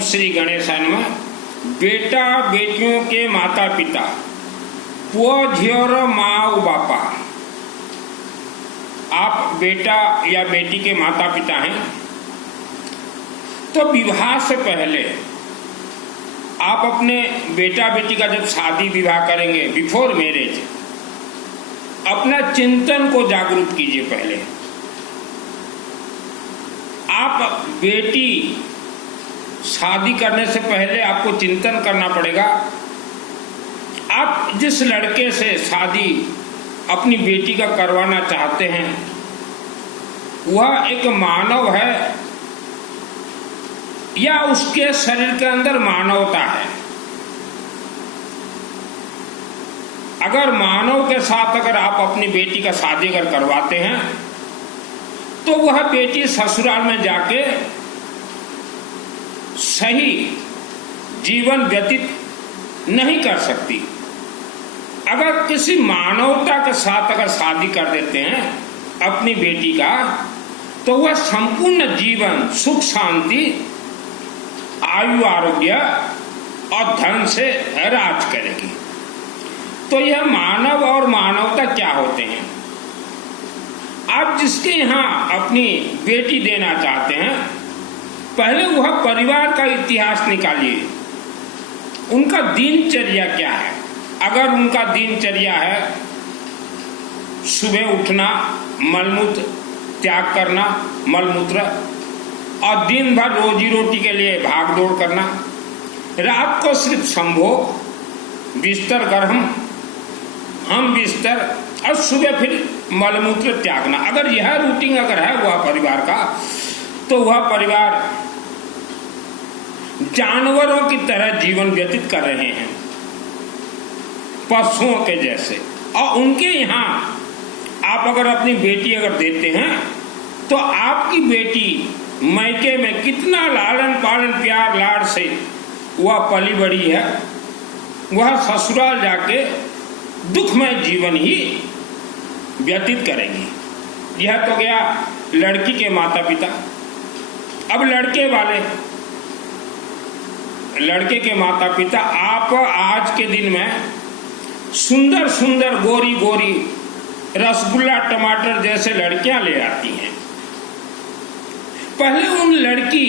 श्री गणेशाय नमः। बेटा बेटियों के माता पिता, पुआ झियोर माँ बापा। आप बेटा या बेटी के माता पिता हैं तो विवाह से पहले आप अपने बेटा बेटी का जब शादी विवाह करेंगे, बिफोर मैरिज, अपना चिंतन को जागरूक कीजिए। पहले आप बेटी शादी करने से पहले आपको चिंतन करना पड़ेगा, आप जिस लड़के से शादी अपनी बेटी का करवाना चाहते हैं वह एक मानव है या उसके शरीर के अंदर मानवता है। अगर मानव के साथ अगर आप अपनी बेटी का शादी अगर करवाते हैं तो वह बेटी ससुराल में जाके सही जीवन व्यतीत नहीं कर सकती। अगर किसी मानवता के साथ अगर शादी कर देते हैं अपनी बेटी का तो वह संपूर्ण जीवन सुख शांति आयु आरोग्य और धन से राज करेगी। तो यह मानव और मानवता क्या होते हैं? आप जिसके यहाँ अपनी बेटी देना चाहते हैं पहले वह परिवार का इतिहास निकालिए, उनका दिनचर्या क्या है। अगर उनका दिनचर्या है सुबह उठना, मलमूत्र त्याग करना, मलमूत्र, और दिन भर रोजी रोटी के लिए भाग दौड़ करना, रात को सिर्फ संभोग, बिस्तर गर्म, हम बिस्तर, और सुबह फिर मलमूत्र त्यागना, अगर यह रूटीन अगर है वह परिवार का, तो वह परिवार जानवरों की तरह जीवन व्यतीत कर रहे हैं, पशुओं के जैसे। और उनके यहाँ आप अगर अपनी बेटी अगर देते हैं तो आपकी बेटी मायके में कितना लालन पालन प्यार लाड से वह पली बड़ी है, वह ससुराल जाके दुखमय जीवन ही व्यतीत करेगी। यह तो गया लड़की के माता पिता। अब लड़के के माता पिता, आप आज के दिन में सुंदर सुंदर गोरी गोरी रसगुल्ला टमाटर जैसे लड़कियां ले आती हैं। पहले उन लड़की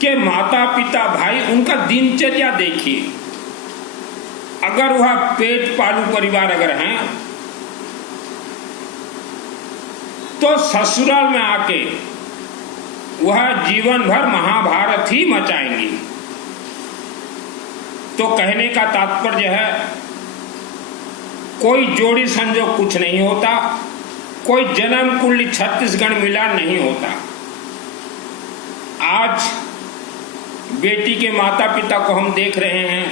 के माता पिता भाई उनका दिनचर्या देखिए। अगर वह पेट पालू परिवार अगर हैं तो ससुराल में आके वह जीवन भर महाभारत ही मचाएंगी। तो कहने का तात्पर्य है कोई जोड़ी संजोग कुछ नहीं होता, कोई जन्म कुंडली छत्तीसगढ़ मिला नहीं होता। आज बेटी के माता पिता को हम देख रहे हैं,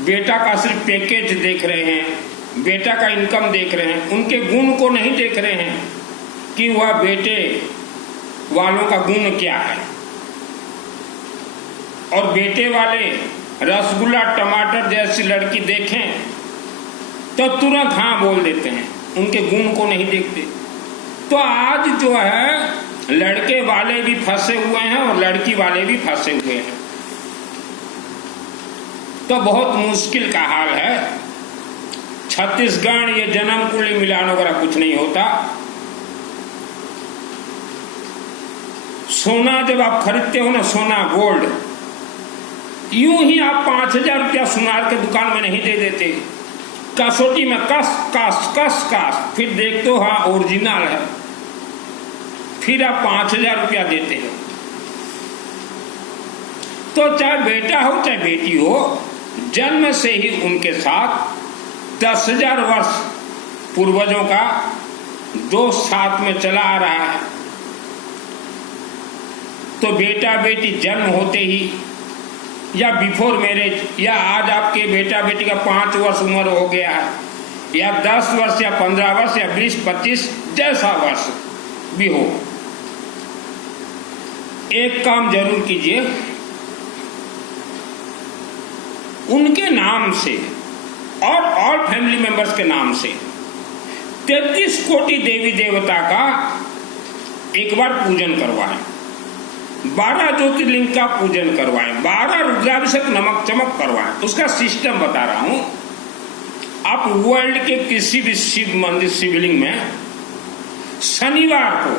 बेटा का सिर्फ पैकेज देख रहे हैं, बेटा का इनकम देख रहे हैं, उनके गुण को नहीं देख रहे हैं कि वह बेटे वालों का गुण क्या है। और बेटे वाले रसगुल्ला टमाटर जैसी लड़की देखें तो तुरंत हाँ बोल देते हैं, उनके गुण को नहीं देखते। तो आज जो है लड़के वाले भी फंसे हुए हैं और लड़की वाले भी फंसे हुए हैं। तो बहुत मुश्किल का हाल है। छत्तीसगढ़ ये जन्म कुंडली मिलान वगैरह कुछ नहीं होता। सोना जब आप खरीदते हो ना, सोना गोल्ड, यूं ही आप 5,000 रुपया सुनार के दुकान में नहीं दे देते, कसौटी में कस कस कस कस, फिर देखते हो हाँ ओरिजिनल है, फिर आप 5,000 रुपया देते हो। तो चाहे बेटा हो चाहे बेटी हो, जन्म से ही उनके साथ 10,000 वर्ष पूर्वजों का दोष साथ में चला आ रहा है। तो बेटा बेटी जन्म होते ही या बिफोर मैरिज, या आज आपके बेटा बेटी का 5 वर्ष उम्र हो गया है, या 10 वर्ष या 15 वर्ष या 20-25 जैसा वर्ष भी हो, एक काम जरूर कीजिए, उनके नाम से और ऑल फैमिली मेंबर्स के नाम से 33 कोटि देवी देवता का एक बार पूजन करवाएं। 12 ज्योतिर्लिंग का पूजन करवाएं, 12 रुद्राभिषेक नमक चमक करवाएं। उसका सिस्टम बता रहा हूं। आप वर्ल्ड के किसी भी शिव मंदिर शिवलिंग में शनिवार को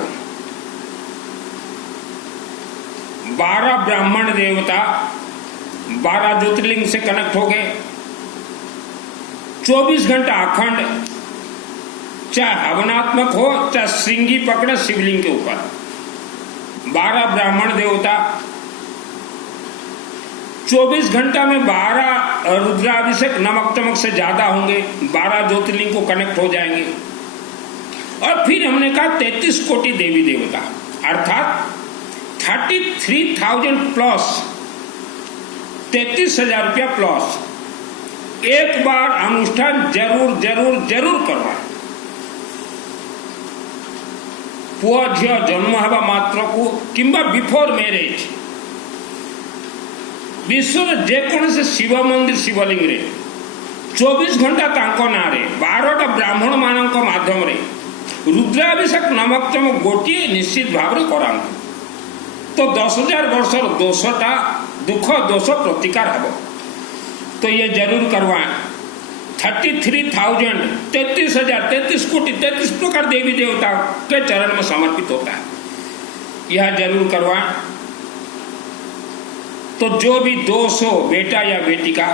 12 ब्राह्मण देवता 12 ज्योतिर्लिंग से कनेक्ट हो गए, 24 घंटा अखंड, चाहे हवनात्मक हो चाहे श्रृंगी पकड़े शिवलिंग के ऊपर, 12 ब्राह्मण देवता 24 घंटा में 12 रुद्राभिषेक नमक चमक से ज्यादा होंगे, 12 ज्योतिर्लिंग को कनेक्ट हो जाएंगे। और फिर हमने कहा 33 कोटि देवी देवता अर्थात 33,000 प्लस, 33,000 रुपया प्लस एक बार अनुष्ठान जरूर जरूर जरूर करवाएं। पुआ झिया जन्म हवा मात्र को किंबा बिफोर मैरेज विश्व जेकोसी शिव मंदिर शिवलिंग रे 24 घंटा तांको नारे 12टा ब्राह्मण मानक माध्यम रे रुद्राभिषेक नमक चमक गोटे निश्चित भाव में करांतु तो 10,000 वर्षर दोषटा दुख दोष प्रतिकार हब। तो ये जरूर करवाएं। 33,000 33,000 33 कोटि 33 प्रकार देवी देवता के चरण में समर्पित होता है, यह जरूर करवाएं। तो जो भी दोष हो बेटा या बेटी का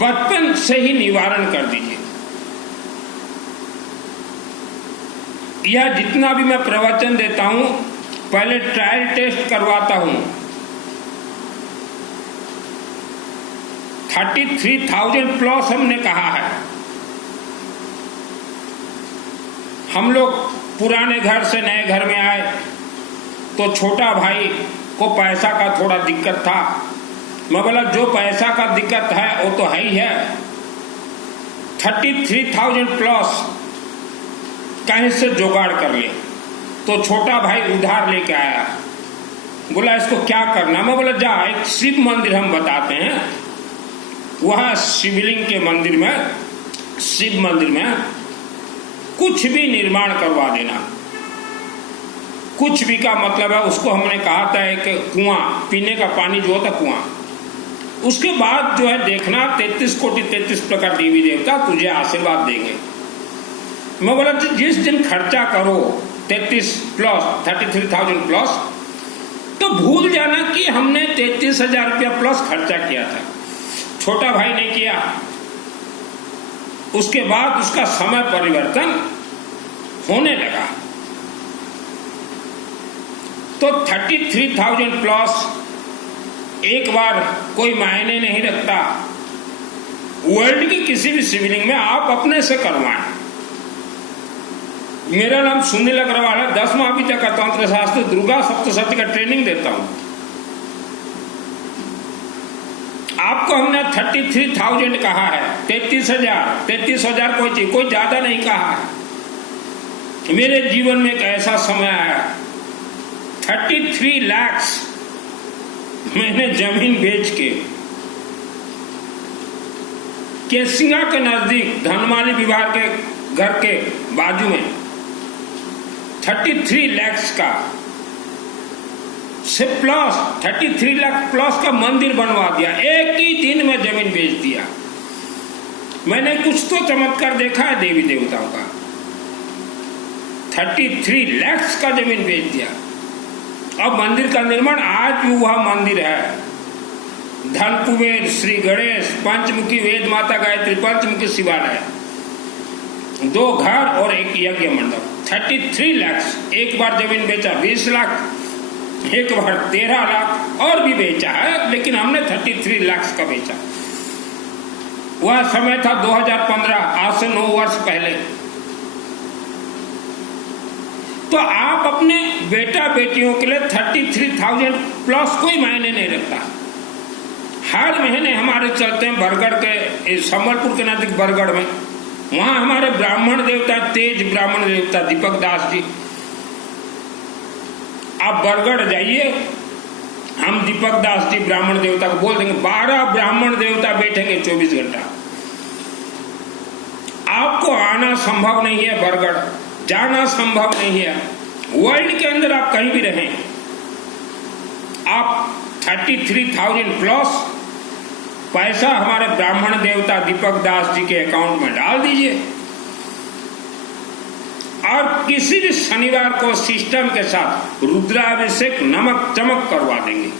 बचपन से ही निवारण कर दीजिए। यह जितना भी मैं प्रवचन देता हूं पहले ट्रायल टेस्ट करवाता हूं। 33,000 प्लस हमने कहा है। हम लोग पुराने घर से नए घर में आए तो छोटा भाई को पैसा का थोड़ा दिक्कत था। मैं बोला जो पैसा का दिक्कत है वो तो है ही है, 33,000 प्लस कहीं से जुगाड़ कर ले। तो छोटा भाई उधार लेके आया, बोला इसको क्या करना। मैं बोला जा एक शिव मंदिर हम बताते हैं, वह शिवलिंग के मंदिर में शिव मंदिर में कुछ भी निर्माण करवा देना। कुछ भी का मतलब है उसको हमने कहा था एक कुआं, पीने का पानी जो होता कुआं, उसके बाद जो है देखना 33 कोटि 33 प्रकार देवी देवता तुझे आशीर्वाद देंगे। मैं बोला जिस दिन खर्चा करो 33 प्लस 33,000 प्लस तो भूल जाना कि हमने 33,000 रुपया प्लस खर्चा किया था। छोटा भाई ने किया, उसके बाद उसका समय परिवर्तन होने लगा। तो 33,000 प्लस एक बार कोई मायने नहीं रखता। वर्ल्ड की किसी भी शिवलिंग में आप अपने से करवाएं। मेरा नाम सुनील अग्रवाल है, 10वां अभी तक का तंत्र शास्त्र दुर्गा सप्तशती का ट्रेनिंग देता हूं। आपको हमने 33,000 कहा है, 33,000 कोई चीज कोई ज्यादा नहीं कहा है। मेरे जीवन में एक ऐसा समय आया 33 लाख मैंने जमीन बेच के केसिंगा के नजदीक धनमाली विभाग के घर के बाजू में 33 लाख का से प्लस 33 लाख प्लस का मंदिर बनवा दिया। एक ही दिन में जमीन बेच दिया। मैंने कुछ तो चमत्कार देखा है देवी देवताओं का। 33 लाख का जमीन बेच दिया। अब मंदिर का निर्माण आज भी वह मंदिर है। धन कुबेर श्री गणेश, पंचमुखी वेद माता गायत्री, पंचमुखी शिवालय, 2 घर और एक यज्ञ मंडप। 33 लाख एक बार जमीन बेचा, 20 लाख एक बार 13 लाख और भी बेचा है, लेकिन हमने 33 लाख का बेचा। वह समय था 2015, आज से 9 वर्ष पहले। तो आप अपने बेटा बेटियों के लिए 33,000 प्लस कोई मायने नहीं रखता। हर महीने हमारे चलते हैं बरगढ़ के, संबलपुर के नजदीक बरगढ़ में, वहां हमारे ब्राह्मण देवता तेज ब्राह्मण देवता दीपक दास जी। आप बरगढ़ जाइए, हम दीपक दास जी ब्राह्मण देवता को बोल देंगे, 12 ब्राह्मण देवता बैठेंगे 24 घंटा। आपको आना संभव नहीं है, बरगढ़ जाना संभव नहीं है। वर्ल्ड के अंदर आप कहीं भी रहें, आप 33,000 प्लस पैसा हमारे ब्राह्मण देवता दीपक दास जी के अकाउंट में डाल दीजिए और किसी भी शनिवार को सिस्टम के साथ रुद्राभिषेक नमक चमक करवा देंगे।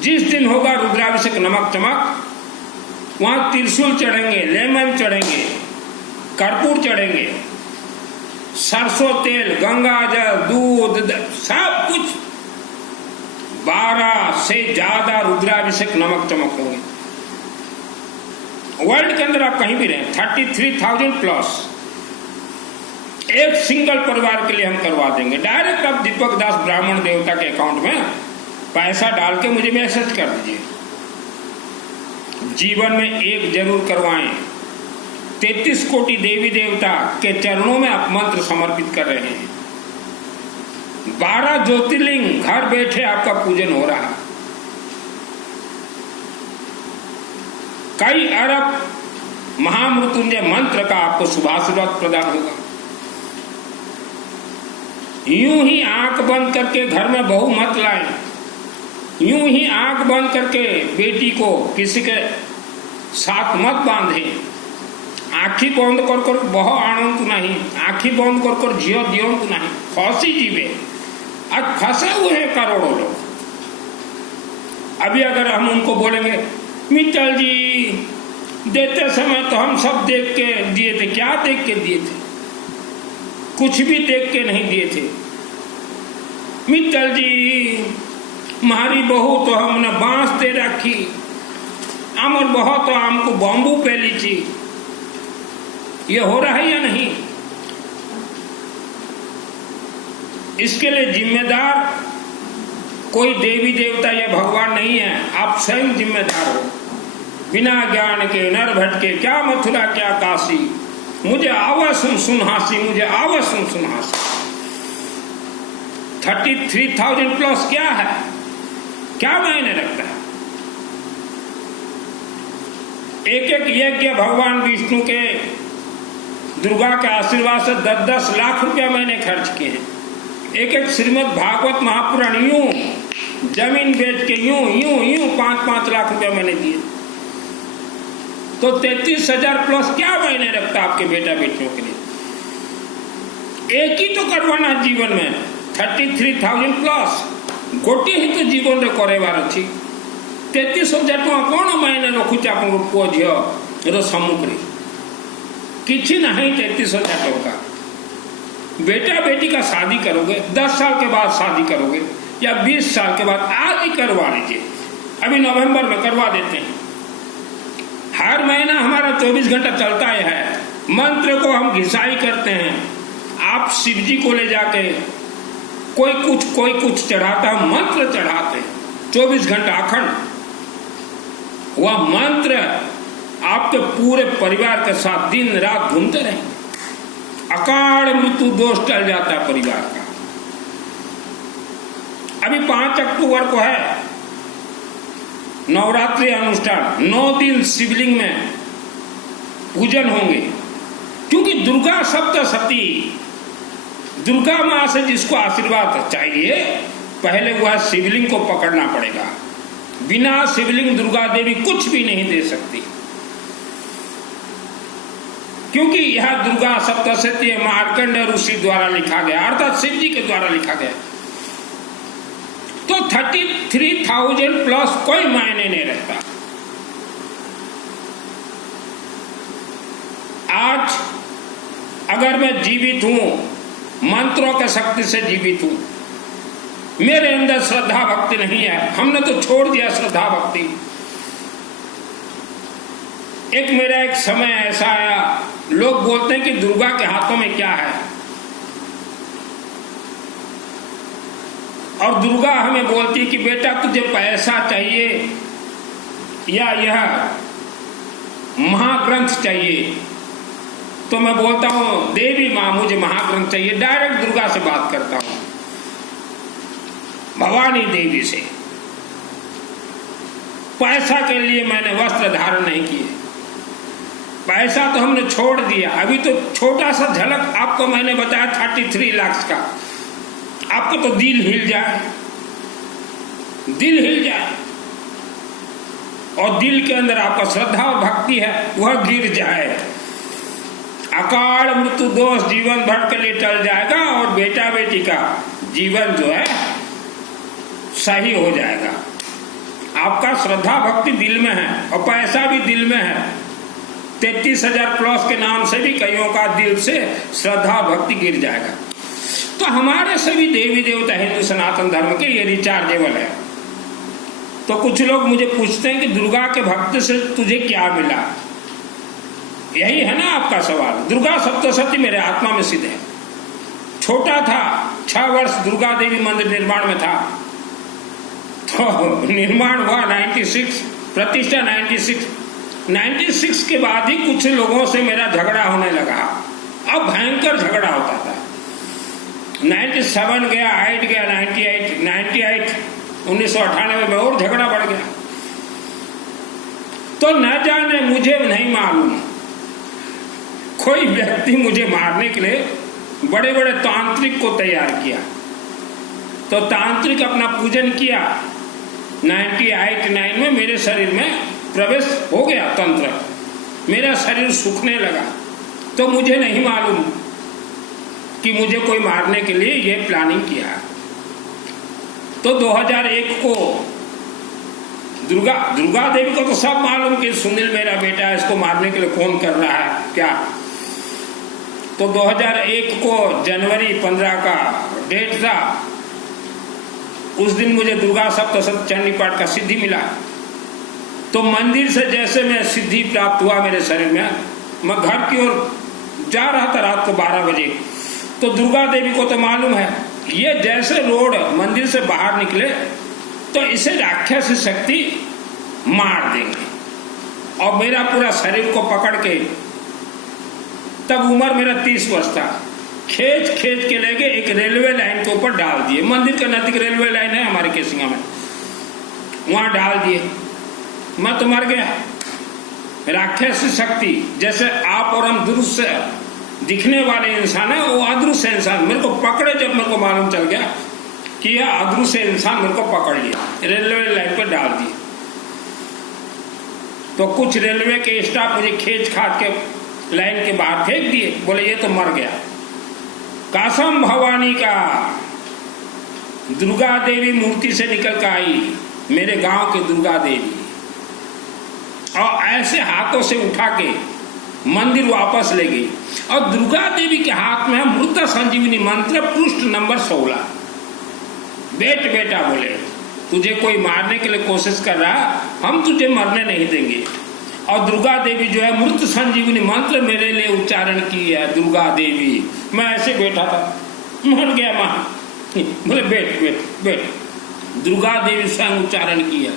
जिस दिन होगा रुद्राभिषेक नमक चमक, वहां त्रिशूल चढ़ेंगे, लेमन चढ़ेंगे, कर्पूर चढ़ेंगे, सरसों तेल, गंगा जल, दूध, सब कुछ 12 से ज्यादा रुद्राभिषेक नमक चमक होंगे। वर्ल्ड के अंदर आप कहीं भी रहें, 33,000 प्लस एक सिंगल परिवार के लिए हम करवा देंगे। डायरेक्ट आप दीपक दास ब्राह्मण देवता के अकाउंट में पैसा डाल के मुझे मैसेज कर दीजिए। जीवन में एक जरूर करवाएं। 33 कोटि देवी देवता के चरणों में आप मंत्र समर्पित कर रहे हैं। 12 ज्योतिर्लिंग घर बैठे आपका पूजन हो रहा है। कई अरब महामृत्युंजय मंत्र का आपको शुभाशीर्वाद प्रदान होगा। यूं ही आंख बंद करके घर में बहू मत लाएं। यूं ही आंख बंद करके बेटी को किसी के साथ मत बांधे। आखी बंद कर कर बह आणंतु नहीं, आखी बंद कर कर जियो दियंतु नहीं, फंसी जीवे। आज फंसे हुए हैं करोड़ों लोग। अभी अगर हम उनको बोलेंगे मित्तल जी देते समय तो हम सब देख के दिए थे, क्या देख के दिए थे? कुछ भी देख के नहीं दिए थे। मित्तल जी हमारी बहू तो हमने बांस दे रखी, अमर बहू तो हमको बॉम्बू पे लीची। ये हो रहा है या नहीं? इसके लिए जिम्मेदार कोई देवी देवता या भगवान नहीं है, आप स्वयं जिम्मेदार हो। बिना ज्ञान के नर भटके, क्या मथुरा क्या काशी, मुझे आवा सुन हासी, मुझे आवा सुन हासी। 33,000 प्लस क्या है, क्या मायने रखता है? एक एक यज्ञ भगवान विष्णु के, दुर्गा के आशीर्वाद से 10-10 लाख रुपया मैंने खर्च किए हैं। एक एक श्रीमद् भागवत महापुराण यूं जमीन बेच के यूं 5-5 लाख रुपया मैंने दिए। तो 33,000 प्लस क्या मायने रखता आपके बेटा बेटियों के लिए? एक ही तो करवाना जीवन में। 33,000 प्लस गोटे ही तो जीवन रे करेवार अछि। 33,000 टका कौन मायने रखुचे आपन पुओ झियो रो सम्मुखरे? किछि नहीं। 33,000 टका बेटा बेटी का शादी करोगे, 10 साल के बाद शादी करोगे या 20 साल के बाद, आज ही करवा लीजिए। अभी नवंबर में करवा देते हैं। हर महीना हमारा 24 घंटा चलता है। मंत्र को हम घिसाई करते हैं। आप शिव जी को ले जाके कोई कुछ चढ़ाता, मंत्र चढ़ाते 24 घंटा अखंड। वह मंत्र आपके पूरे परिवार के साथ दिन रात घूमते रहेंगे। अकाल मृत्यु दोष टल जाता है परिवार का। अभी 5 अक्टूबर को है नवरात्रि अनुष्ठान। 9 दिन शिवलिंग में पूजन होंगे, क्योंकि दुर्गा सप्तशती, दुर्गा मां से जिसको आशीर्वाद चाहिए, पहले वह शिवलिंग को पकड़ना पड़ेगा। बिना शिवलिंग दुर्गा देवी कुछ भी नहीं दे सकती, क्योंकि यह दुर्गा सप्तशती मार्कंडेय ऋषि द्वारा लिखा गया, अर्थात शिव जी के द्वारा लिखा गया। तो 33,000 प्लस कोई मायने नहीं रहता। आज अगर मैं जीवित हूं, मंत्रों के शक्ति से जीवित हूं, मेरे अंदर श्रद्धा भक्ति नहीं है, हमने तो छोड़ दिया श्रद्धा भक्ति। एक समय ऐसा आया, लोग बोलते हैं कि दुर्गा के हाथों में क्या है, और दुर्गा हमें बोलती है कि बेटा तुझे पैसा चाहिए या यह महाग्रंथ चाहिए। तो मैं बोलता हूं देवी मां मुझे महाग्रंथ चाहिए। डायरेक्ट दुर्गा से बात करता हूं, भवानी देवी से। पैसा के लिए मैंने वस्त्र धारण नहीं किए, पैसा तो हमने छोड़ दिया। अभी तो छोटा सा झलक आपको मैंने बताया 33 लाख का। आपको तो दिल हिल जाए, दिल हिल जाए, और दिल के अंदर आपका श्रद्धा और भक्ति है वह गिर जाए, अकाल मृत्यु दोष जीवन भर के लिए टल जाएगा और बेटा बेटी का जीवन जो है सही हो जाएगा। आपका श्रद्धा भक्ति दिल में है और पैसा भी दिल में है। 33,000 प्लस के नाम से भी कईयों का दिल से श्रद्धा भक्ति गिर जाएगा। तो हमारे सभी देवी देवता हिंदू सनातन धर्म के ये रिचार्जेबल है। तो कुछ लोग मुझे पूछते हैं कि दुर्गा के भक्त से तुझे क्या मिला? यही है ना आपका सवाल। दुर्गा सप्तशती मेरे आत्मा में सिद्ध है। छोटा था, 6 वर्ष दुर्गा देवी मंदिर निर्माण में था, तो निर्माण हुआ 96, प्रतिष्ठा 96 के बाद ही कुछ लोगों से मेरा झगड़ा होने लगा। अब भयंकर झगड़ा होता था। 97 गया, 8 गया, 98 1998 में और झगड़ा बढ़ गया। तो न जाने, मुझे नहीं मालूम, कोई व्यक्ति मुझे मारने के लिए बड़े बड़े तांत्रिक को तैयार किया। तो तांत्रिक अपना पूजन किया। 98-9 में मेरे शरीर में प्रवेश हो गया तंत्र, मेरा शरीर सूखने लगा। तो मुझे नहीं मालूम कि मुझे कोई मारने के लिए ये प्लानिंग किया। तो 2001 को दुर्गा देवी को तो सब मालूम कि सुनील मेरा बेटा है, इसको मारने के लिए फोन कर रहा है क्या। तो 2001 को जनवरी 15 का डेट था। उस दिन मुझे दुर्गा सप्तशती चंडी पाठ का सिद्धि मिला। तो मंदिर से जैसे मैं सिद्धि प्राप्त हुआ मेरे शरीर में, मैं घर की ओर जा रहा था रात को 12 बजे। तो दुर्गा देवी को तो मालूम है, ये जैसे रोड मंदिर से बाहर निकले तो इसे राक्षस शक्ति मार देंगे। और मेरा पूरा शरीर को पकड़ के, तब उम्र मेरा 30 वर्ष था, खींच के लेके एक रेलवे लाइन के ऊपर डाल दिए। मंदिर के नजदीक रेलवे लाइन है हमारे केसिंगा में, वहां डाल दिए। मैं तो मर गया। राक्षस शक्ति, जैसे आप और हम दृश्य दिखने वाले इंसान है, वो अदृश्य इंसान मेरे को पकड़े। जब मेरे को मालूम चल गया कि यह अदृश्य इंसान मेरे को पकड़ लिया, रेलवे लाइन पर डाल दिए। तो कुछ रेलवे के स्टाफ मुझे खींच खाच के लाइन के बाहर फेंक दिए, बोले ये तो मर गया। कासम भवानी का दुर्गा देवी मूर्ति से निकल कर आई, मेरे गांव की दुर्गा देवी, और ऐसे हाथों से उठा के मंदिर वापस ले गई। और दुर्गा देवी के हाथ में मृत संजीवनी मंत्र पृष्ठ नंबर 16। बेटा बोले तुझे कोई मारने के लिए कोशिश कर रहा, हम तुझे मरने नहीं देंगे। और दुर्गा देवी जो है मृत संजीवनी मंत्र मेरे लिए उच्चारण की है। दुर्गा देवी, मैं ऐसे बैठा था, मर गया मां। बोले बैठ। दुर्गा देवी स्वयं उच्चारण किया,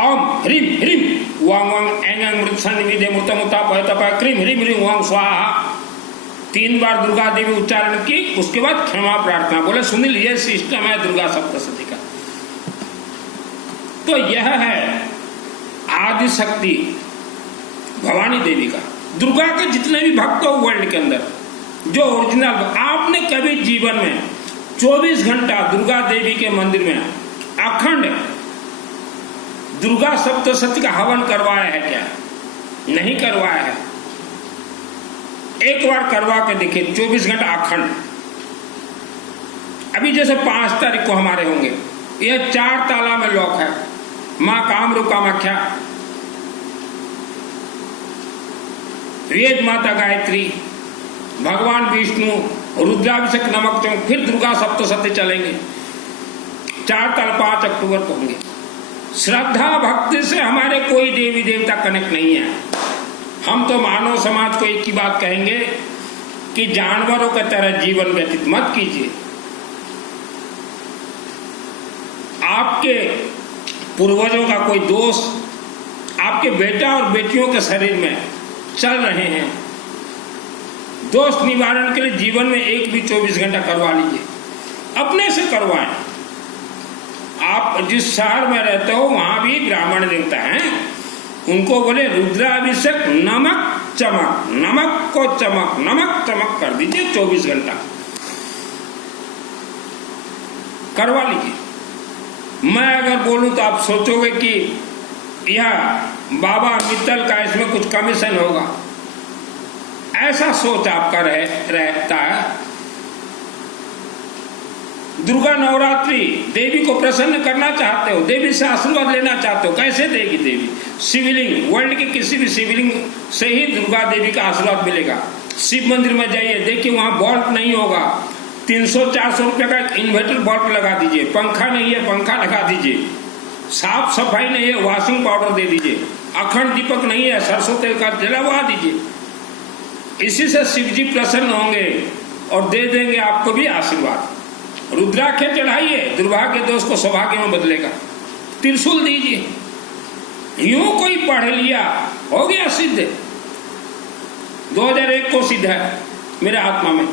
ओम ह्रीम ह्रीम वांग वांग एंग मृत संजीवनी मृत मुता पह क्रीम ह्रीम ह्रीम वांग स्वाहा। 3 बार दुर्गा देवी उच्चारण की, उसके बाद क्षमा प्रार्थना। बोले सुनील ये सिस्टम है दुर्गा सप्तशती का। तो यह है आदि शक्ति भवानी देवी का। दुर्गा के जितने भी भक्त हो वर्ल्ड के अंदर, जो ओरिजिनल, आपने कभी जीवन में 24 घंटा दुर्गा देवी के मंदिर में अखंड दुर्गा सप्तशती का हवन करवाया है क्या? नहीं करवाया है। एक बार करवा के देखिए, 24 घंटा अखंड। अभी जैसे 5 तारीख को हमारे होंगे, यह 4 ताला में लॉक है। मां कामरूप कामाख्या, वेद माता गायत्री, भगवान विष्णु, रुद्राभिषेक नमक चौक, फिर दुर्गा सप्तशती चलेंगे। 4 ताल 5 अक्टूबर को होंगे। श्रद्धा भक्ति से हमारे कोई देवी देवता कनेक्ट नहीं है। हम तो मानव समाज को एक ही बात कहेंगे कि जानवरों की तरह जीवन व्यतीत मत कीजिए। आपके पूर्वजों का कोई दोष आपके बेटा और बेटियों के शरीर में चल रहे हैं, दोष निवारण के लिए जीवन में एक भी 24 घंटा करवा लीजिए, अपने से करवाएं। आप जिस शहर में रहते हो वहां भी ब्राह्मण देवता हैं, उनको बोले रुद्राभिषेक नमक चमक, नमक को चमक, नमक चमक कर दीजिए 24 घंटा। करवा लीजिए। मैं अगर बोलूं तो आप सोचोगे कि यह बाबा मित्तल का इसमें कुछ कमीशन होगा, ऐसा सोच आपका रहता है। दुर्गा नवरात्रि, देवी को प्रसन्न करना चाहते हो, देवी से आशीर्वाद लेना चाहते हो, कैसे देगी देवी? शिवलिंग, वर्ल्ड के किसी भी शिवलिंग से ही दुर्गा देवी का आशीर्वाद मिलेगा। शिव मंदिर में जाइए, देखिए वहां बल्ब नहीं होगा, 300-400 रुपए का इन्वर्टर बल्ब लगा दीजिए, पंखा नहीं है पंखा लगा दीजिए, साफ सफाई नहीं है वॉशिंग पाउडर दे दीजिए, अखंड दीपक नहीं है सरसों तेल का जलवा दीजिए। इसी से शिव जी प्रसन्न होंगे और दे देंगे आपको भी आशीर्वाद। रुद्राक्ष चढ़ाइए, दुर्भाग्य दोष को सौभाग्य में बदलेगा। त्रिशूल दीजिए, यूं कोई पढ़ लिया हो गया सिद्ध। 2001 को सिद्ध है मेरे आत्मा में।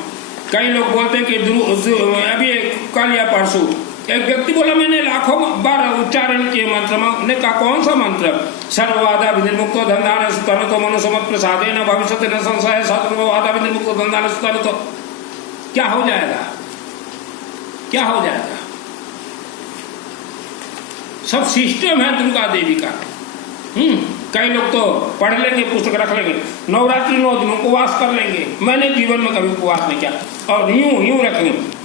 कई लोग बोलते हैं कि अभी कल या परसों एक व्यक्ति बोला मैंने लाखों बार उच्चारण किए मंत्र में। ने कहा कौन सा मंत्र? सर्वबाधा विनिर्मुक्तो धन्धान सुतनो मनुष्य प्रसादे न भविष्य न संशय सर्वबाधा विनिर्मुक्तो धन्धान सुतनो। क्या हो जाएगा? क्या हो जाएगा? सब सिस्टम है दुर्गा देवी का। कई लोग तो पढ़ लेंगे, पुस्तक रख लेंगे, नवरात्रि 9 दिन उपवास कर लेंगे। मैंने जीवन में कभी उपवास नहीं किया, और यूं रखेंगे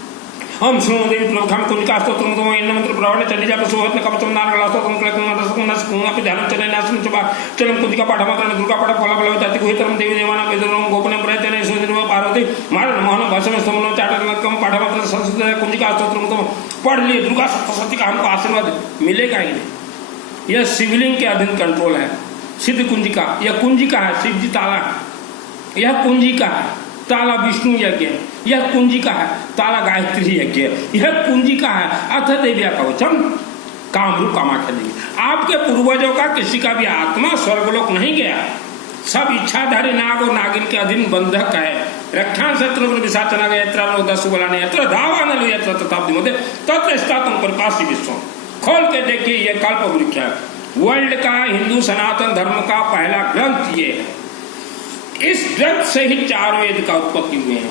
हम सुनो देवी प्रभु कुंजिका स्तोत्रम तुम इन मंत्र प्रवण चली जा सुहत कवचम नारगला स्तोत्रम क्लेकम नरसकुम नसकुम अपि ध्यानं चले नासम चबा चलम कुंजिका पाठ मात्र दुर्गा पाठ फल फल जाति कुहितरम देवी देवानां वेदनम गोपनं प्रयतेन सुदिनम पार्वती मारण मोहन भस्म स्तमनो चाटकम पाठ मात्र संस्कृत कुंजिका स्तोत्रम तुम पढ़ लिए, दुर्गा सप्तशती का हमको आशीर्वाद मिलेगा ही नहीं। यह शिवलिंग के अधीन कंट्रोल है। सिद्ध कुंजिका, यह कुंजिका है, शिव जी ताला है। यह कुंजिका है, ताला विष्णु यज्ञ है। यह कुंजिका है, ताला गायत्री यज्ञ है। यह कुंजिका है, अथ देव्या कवचम कामरूप कामाख्या देवी। आपके पूर्वजों का किसी का भी आत्मा स्वर्गलोक नहीं गया, सब इच्छाधारी नाग और नागिन के अधीन बंधक है। रक्षां शत्रुघ्न विशाचना यत्र दस बलाने यत्र धावानल यत्र तथाब्धिमते तत्र स्थातुं परिपासि विश्वम। खोल के देखिए, यह कल्प वृक्ष है। वर्ल्ड का हिंदू सनातन धर्म का पहला ग्रंथ ये है। इस ग्रंथ से ही 4 वेद का उत्पत्ति हुए हैं।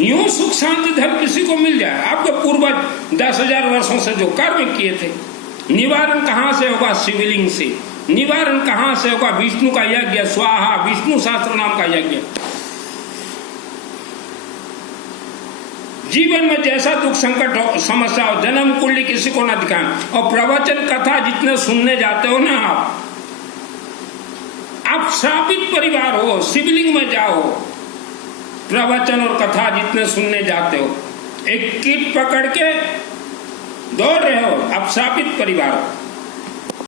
यूं सुख शांति धर्म किसी को मिल जाए। आपके पूर्वज 10,000 वर्षों से जो कर्म किए थे, निवारण कहां से होगा? शिवलिंग से। निवारण कहां से होगा? विष्णु का यज्ञ, स्वाहा, विष्णु सहस्त्र नाम का यज्ञ। जीवन में जैसा दुख संकट हो, समस्या हो, जन्म कुंडली किसी को ना दिखाएं। और प्रवचन कथा जितने सुनने जाते हो ना, आप श्रापित परिवार हो, शिवलिंग में जाओ, प्रवचन और कथा जितने सुनने जाते हो, एक कीट पकड़ के दौड़ रहे हो, आप श्रापित परिवार हो।